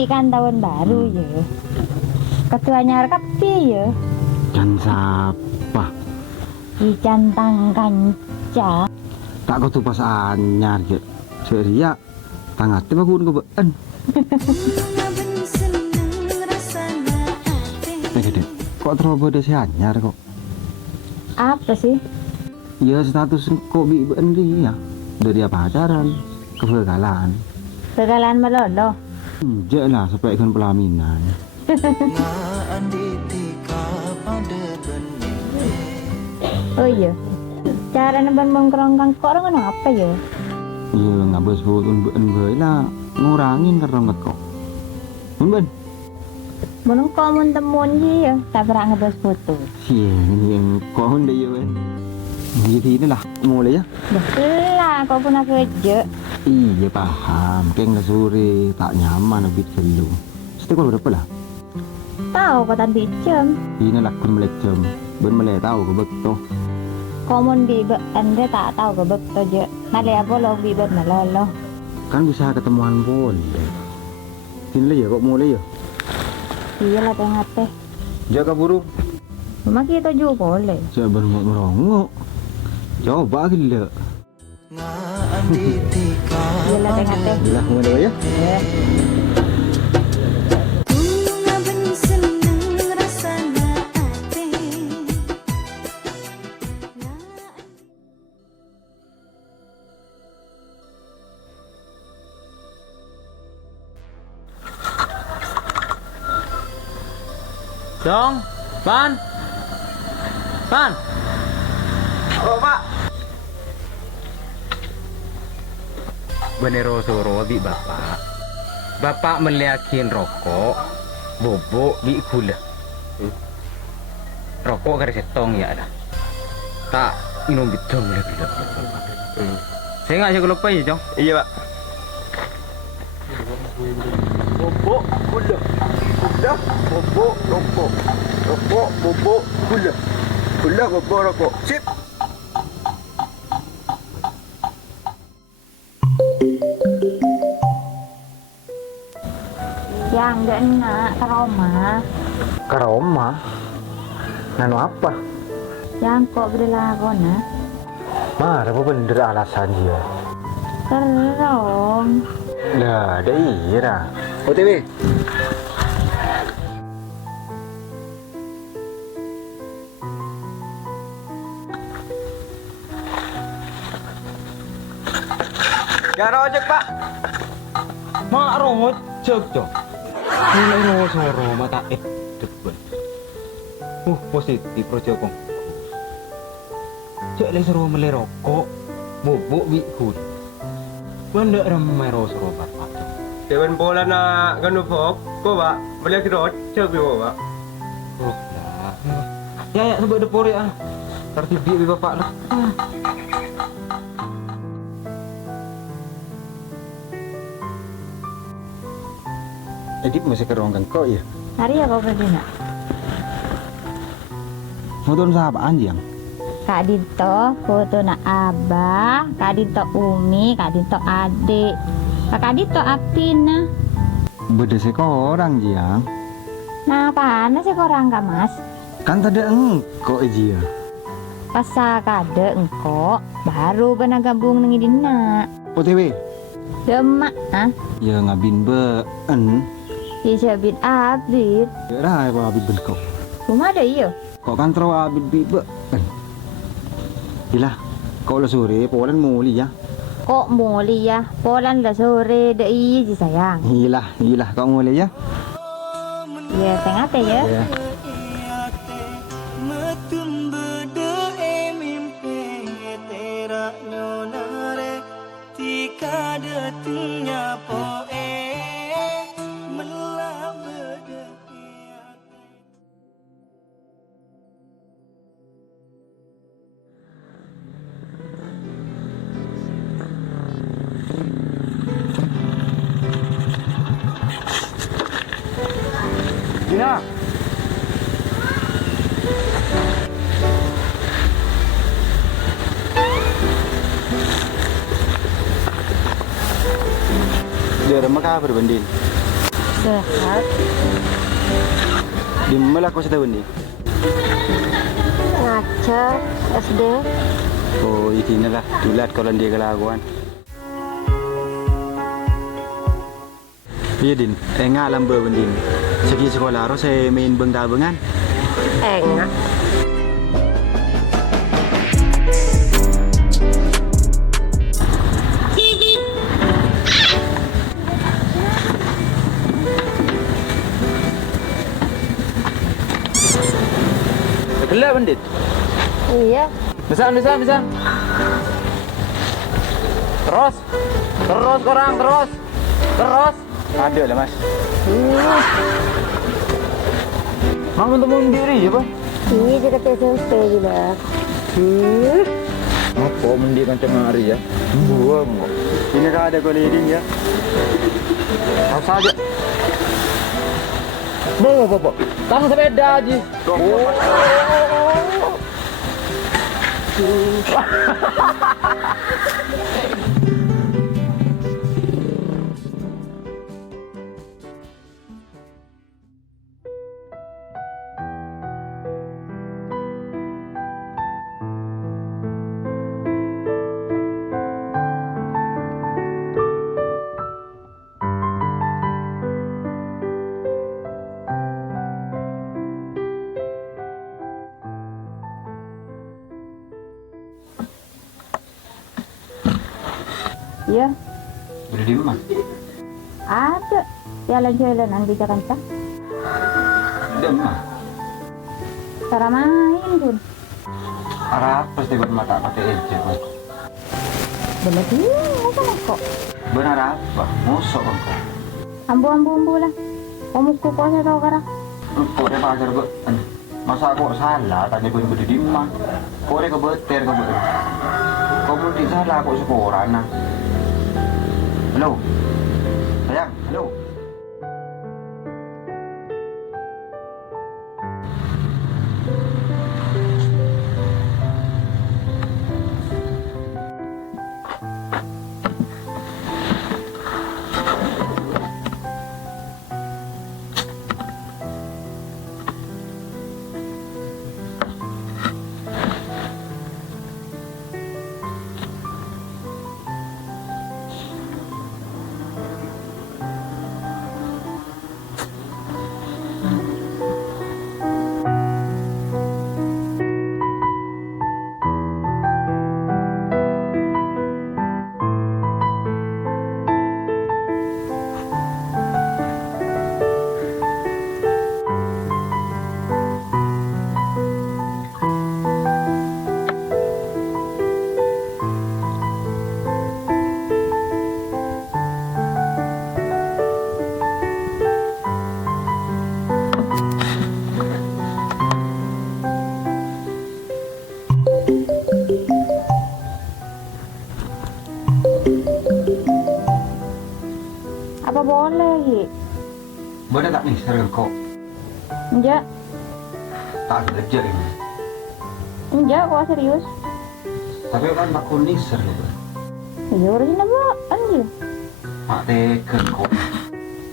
Ini kan tahun baru ya. Ketuanya Rapi ya. Can siapa? Ikan tangkanca. Tak kau tu pas anyar je. Seria tangat tiba kun ke ben. Gede. Kok terobos deh si anyar kok? Apa sih? Ya status kok bi ben dia. Dari apa pacaran? Kegagalan. Kegagalan melolo. Je lah sampai kan pelaminan. Oh iya. Cara nembang mengkerongkang kok orang apa ya? Iya ngabes botun ben lah ngurangin kerong kok. Ben. Menung komun temun ya, tak pernah ngebahas foto. Siang yang kau hendak ya ben. Jadi ini lah mulai ya. Betul lah, kau pun aku kerja. Iya paham, kayak nggak sore tak nyaman lebih selu. Setiap kalau berapa lah? Tahu kau tanpa jam. Ini lah kun melecem, ben melek tahu ke betul. Komun bibet, anda tak tahu ke betul aja. Nale apa lo bibet melolo. Kan bisa ketemuan boleh. Ini ya kok mulai ya? Iya lah tengah teh. Jaga burung. Cuma kita juga boleh. Saya berongok merongok. Coba gila. Iya lah tengah teh. Lah mulai ya? Dong, Pan. Oh pak. Benero soro bi bapak. Bapak meliakin rokok, bobok bi gula. Rokok kare setong ya ada. Tak minum bitong lagi bapak. Saya nggak sih lupa ya, Jong. Iya pak. Bobok gula. Gula, bobok, rokok. Rokok, bobok, gula. Gula, bobok, rokok. Sip. Yang enggak enak ke rumah. Ke rumah. Nanu apa? Yang kok berlaku nah. Mar, apa bener alasan dia? Terong. Lah, ada iya. OTW. Jaro ojek pak. Mak rojek dong. Mulai rosoro mata depan. Positif rojek kong. Cek le seru mele rokok. Bubuk bikut. Benda ramai rosoro bapak. Dewan bola na ganu fok, ko ba? Balik rojek ko ba? Oh dah. Ya sebab depor ya. Tertibik bapak lah. Edip masih kerongkan kok ya? Hari ya kau pergi nak. Foto sahabat anjing. Kak Dito, foto nak abah, Kak Dito Umi, Kak Dito adik, Kak Dito Apina. Beda sekorang jiang. Nah, apaan sih korang kak mas? Kan tadi engkau aja. Pas kade engkau, baru benar gabung nengi dina. OTW. Demak, ah? Ya ngabin ben. Dijabit abit. Ya dah apa abid ben kau. Rumah ada iya. Kau kan terus abid ben. Gila. Kau lah sore, polan muli ya. Kok muli ya? Polan lah sore, deh iya sayang. Gila, kau mulai ya. Ya, tengah teh ya. Ya. Dina. Dia ada maka berbanding. Sehat. Di mana kau setahun ni? Ngajar SD. Oh, ini lah. Tulat kalau dia kelakuan. Iya din, enggak lamba bendin. Segi sekolah harus saya main bengta bengan. Enggak. Gelap bendit. Iya. Besan. Terus korang, terus. Ada lah mas. Mang temuin diri ya, Bang. Ini juga SMP juga. Apa mendi macam hari ya? Buang. Ini kan ada kau leading ya. Tahu saja. Bawa bapak. Tang sepeda aja. Iya. Udah di rumah? Ada. Jalan-jalanan di Jakarta. Di rumah. Cara main pun. Arah pasti buat mata pakai aja. Bener sih, nggak kok. Benar apa? Musuh kan kau. Ambu lah. Omukku kok saya tahu karena. Kau dia pacar gue. Masa kok salah? Tanya gue di rumah. Kau dia kebeter. Kau mesti salah kok sekolah nah. Halo. Sayang, halo. Apa boleh, Hi? Boleh tak nih serem kau? Enggak. Tak kerja ini. Enggak, kok serius. Tapi kan tak kuning serem. Iya, urusin apa? Anjir. Mak teken kau.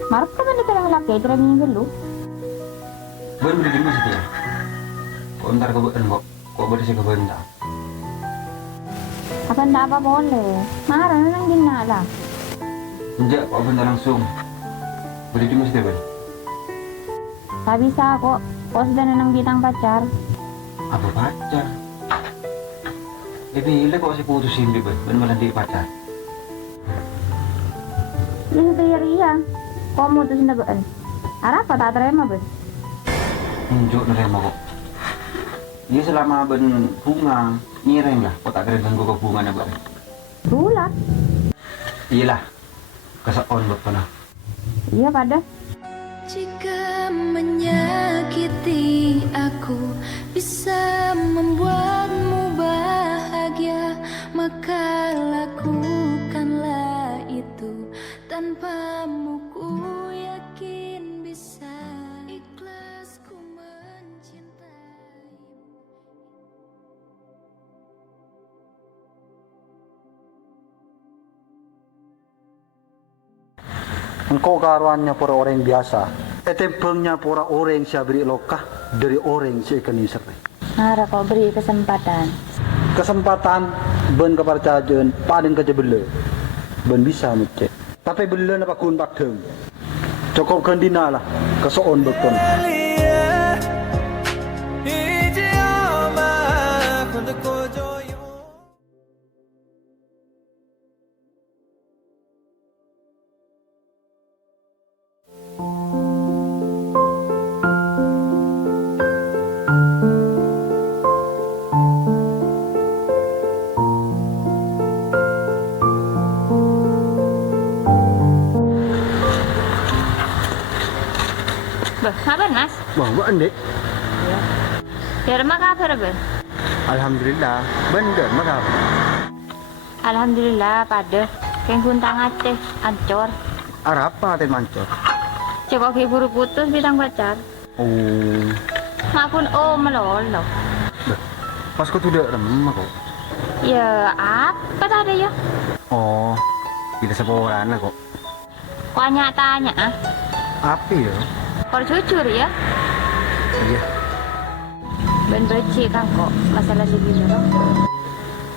Marah ka man ito ng laki, training dulu. Ben beli di mana ya? Kau ntar kebun kok. Kau bersih kebun tak? Apa ndak apa boleh? Marah na lang din na lah. Enggak, kau benda langsung. Beli di mana ben? Tak bisa kok. Kok sudah nanang kitang pacar. Apa pacar? Bila kau si putusin di ben? Ben malah di pacar. Ini sudah iya. Kok mutusin na baan? Arap pa tatrema ba? Unjuk nerema kok. Dia selama ben bunga nyireng lah. Kau tak keren ganggu ke bunga na ben? Tulak. Iyalah. Kesekon buat pernah. Iya pada. Jika menyakiti aku bisa membuatmu bahagia, maka lakukanlah itu. Tanpamu ku yakin bisa ikhlas ku mencintai. Engkau karuannya para orang biasa. Tempengnya para orang siya beri lokah dari orang si ikan isar. Ngara kau beri kesempatan. Kesempatan ben kepercayaan paling kerja bela. Ben bisa mecek. Tapi bela apa kun bakdeng. Cukup kendina lah kesoon beton. Bah, kapan mas? Wah, buat dek. Dari mana kabar ben? Alhamdulillah. Bener maka. Alhamdulillah pada. Keng kuntang aceh, ancor. Arapa ten mancor. Cekok buru putus bitang pacar. Oh. Maupun melolo. Pas kau tidak remah kok. Ya apa tadi ya? Oh. Bila seporan kok. Kok tanya ah? Apa ya? Kau jujur ya? Iya. Ben beci kan kok masalah segitu loh.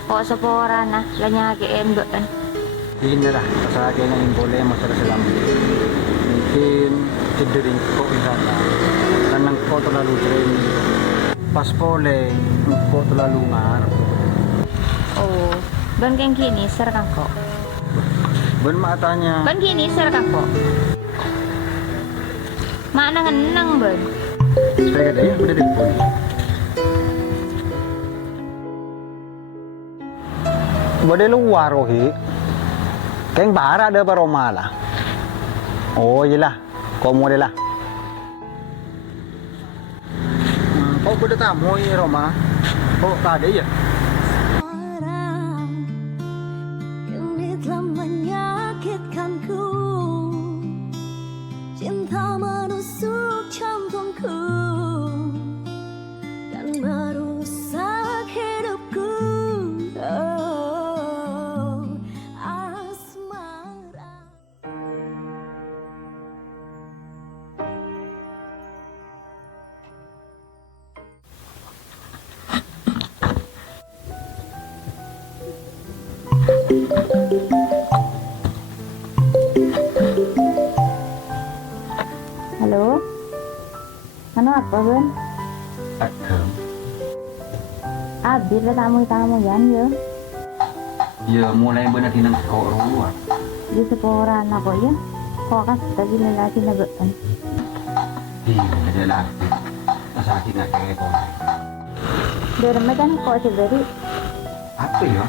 Kok seporan nah lanyake endokan. Ini lah, masalah kayaknya yang boleh masalah selam. Mungkin cedering kok di sana. Karena kau terlalu training. Pas boleh, kau terlalu ngar. Oh, ben keng kini ser kan kok. Ben matanya. Ben kini ser kan kok. Mak nang ben. Supaya ada ya, udah telepon. Bade luar rohi. Keng bara ada baroma lah. Oh iyalah, kau mau lah. Kau bade tamu ya Roma. Kau tak ada ya? Orang yang telah menyakitkanku, cinta menusuk jantungku dan merusak hidupku. Oh, asmara. Halo? Ano apa ben? Agam. Abi lah tamu yan ya. Ya mulai benar tinang kau ruang. Di seporan apa ya? Kok kas tadi lelaki na ben? Iya, ada lagi. Sakit nggak kayak kau. Dari macam kok seberi Apa ya?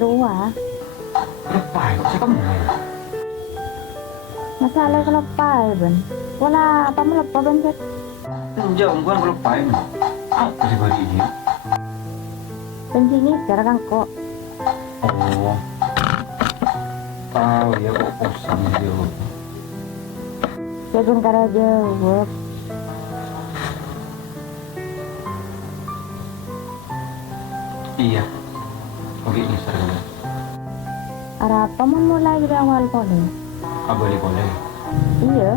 ruah. Lepas kok saya kamu. Masalah kelepah ben. Wala apa melepah ben Cek? Jauh bukan kalau lepas. Apa sih bagi dia? Ben sini sekarang kok. Oh. Tahu ya kok bosan dia. Jagun karaja work. Iya. Oke ini sekarang. Ara apa memulai dari awal kok nih? Boleh. Iya.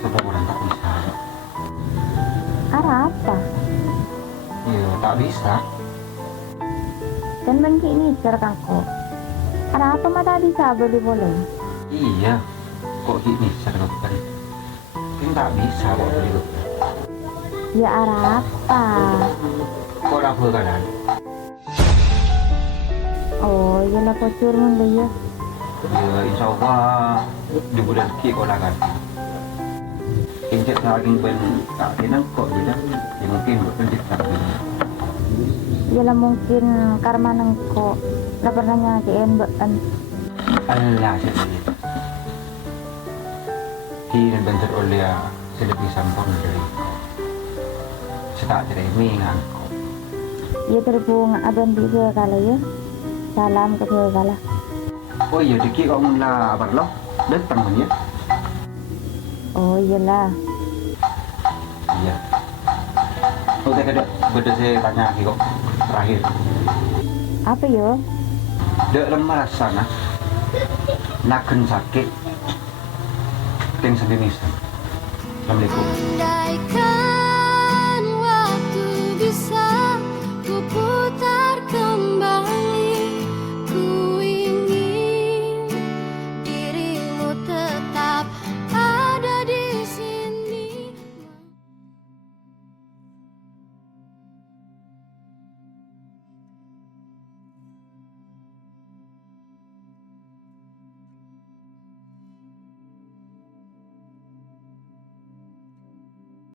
Sebab orang tak bisa. Ara apa? Iya, tak bisa. Dan ben ini sekarang kok. Ara apa mata bisa boleh? Iya. Kok gini sekarang kan? Ini tak bisa kok boleh. Ya ara apa? Kok apa kan? Oh, iyalah kocur mun ya. Ya insya Allah di bulan ki kau lah kan. Kincet lagi ben tak kenal kok tidak. Ya mungkin betul tidak. Iyalah mungkin karma nengko. Nggak pernah nyakiin ben. Allah sih. Kini bentar oleh sedikit sampun dari. Setak dari mingan. Ya terpung aben bisa kali ya. Salam ke dia kala. Oh iya diki kau mula berloh datang ya. Oh iyalah. Iya. Oh tak ada. Betul saya tanya lagi kok terakhir. Apa yo? Dek lemah rasa nah. naken sakit ting sedinisan. Assalamualaikum. Andaikan waktu bisa